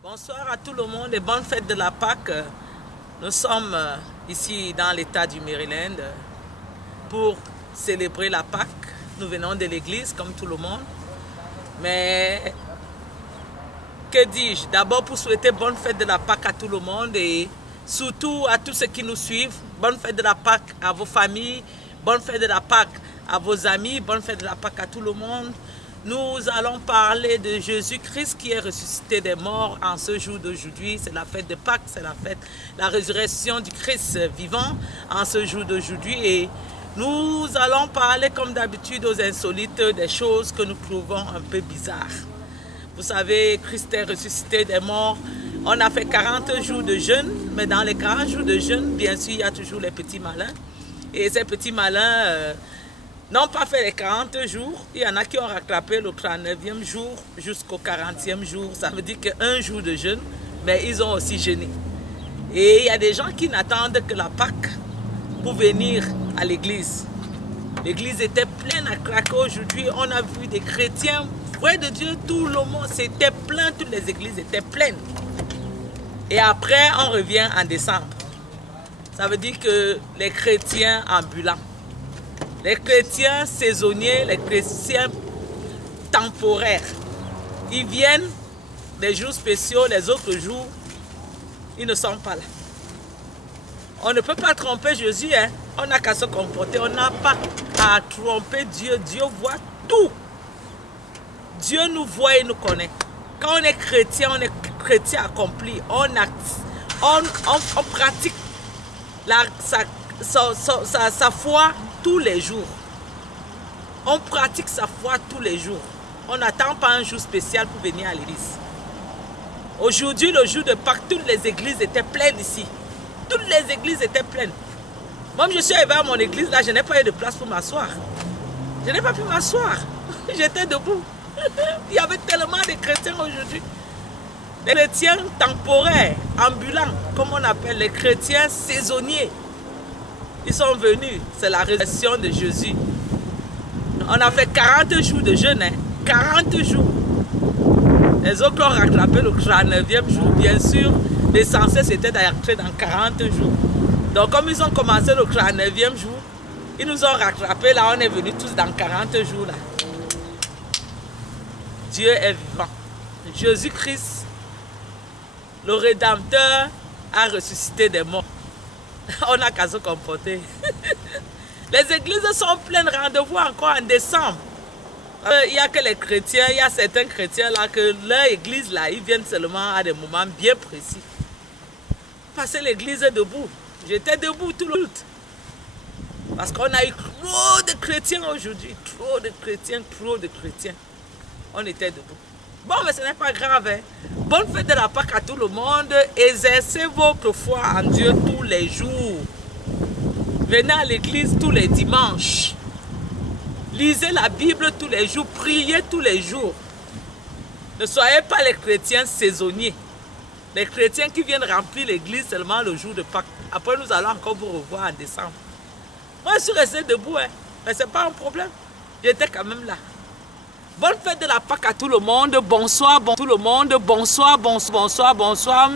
Bonsoir à tout le monde et bonne fête de la Pâque. Nous sommes ici dans l'état du Maryland pour célébrer la Pâque. Nous venons de l'église comme tout le monde. Mais que dis-je? D'abord pour souhaiter bonne fête de la Pâque à tout le monde et surtout à tous ceux qui nous suivent. Bonne fête de la Pâque à vos familles. Bonne fête de la Pâque à vos amis. Bonne fête de la Pâque à tout le monde. Nous allons parler de Jésus-Christ qui est ressuscité des morts en ce jour d'aujourd'hui. C'est la fête de Pâques, c'est la fête, la résurrection du Christ vivant en ce jour d'aujourd'hui. Et nous allons parler comme d'habitude aux insolites, des choses que nous trouvons un peu bizarres. Vous savez, Christ est ressuscité des morts. On a fait 40 jours de jeûne, mais dans les 40 jours de jeûne, bien sûr, il y a toujours les petits malins. Et ces petits malins n'ont pas fait les 40 jours. Il y en a qui ont rattrapé le 39e jour jusqu'au 40e jour. Ça veut dire qu'un jour de jeûne, mais ils ont aussi jeûné. Et il y a des gens qui n'attendent que la Pâque pour venir à l'église. L'église était pleine à craquer aujourd'hui. On a vu des chrétiens, vrai de Dieu, tout le monde, c'était plein, toutes les églises étaient pleines. Et après, on revient en décembre. Ça veut dire que les chrétiens ambulants, les chrétiens saisonniers, les chrétiens temporaires, ils viennent des jours spéciaux, les autres jours, ils ne sont pas là. On ne peut pas tromper Jésus, hein? On n'a qu'à se comporter, on n'a pas à tromper Dieu. Dieu voit tout. Dieu nous voit et nous connaît. Quand on est chrétien accompli, on pratique sa foi tous les jours. On pratique sa foi tous les jours. On n'attend pas un jour spécial pour venir à l'église. Aujourd'hui, le jour de Pâques, toutes les églises étaient pleines ici. Toutes les églises étaient pleines. Moi, je suis arrivé à mon église, là, je n'ai pas eu de place pour m'asseoir. Je n'ai pas pu m'asseoir. J'étais debout. Il y avait tellement de chrétiens aujourd'hui. Les chrétiens temporaires, ambulants, comme on appelle les chrétiens saisonniers. Ils sont venus, c'est la résurrection de Jésus. On a fait 40 jours de jeûne, hein? 40 jours. Les autres ont rattrapé le 39e jour, bien sûr. L'essentiel c'était d'entrer dans 40 jours. Donc comme ils ont commencé le 39e jour, ils nous ont rattrapé, là on est venus tous dans 40 jours. Là. Dieu est vivant. Jésus-Christ, le Rédempteur, a ressuscité des morts. On n'a qu'à se comporter. Les églises sont pleines, rendez-vous encore en décembre. Il n'y a que les chrétiens, il y a certains chrétiens là que leur église là, ils viennent seulement à des moments bien précis. Passer l'église debout. J'étais debout tout le temps. Parce qu'on a eu trop de chrétiens aujourd'hui. Trop de chrétiens, trop de chrétiens. On était debout. Bon, mais ce n'est pas grave. Hein. Bonne fête de la Pâque à tout le monde. Exercez votre foi en Dieu tous les jours. Venez à l'église tous les dimanches. Lisez la Bible tous les jours. Priez tous les jours. Ne soyez pas les chrétiens saisonniers. Les chrétiens qui viennent remplir l'église seulement le jour de Pâques. Après, nous allons encore vous revoir en décembre. Moi, je suis resté debout. Hein. Mais ce n'est pas un problème. J'étais quand même là. Bonne fête de la Pâque à tout le monde. Bonsoir, tout le monde. Bonsoir, bonsoir, bonsoir, bonsoir.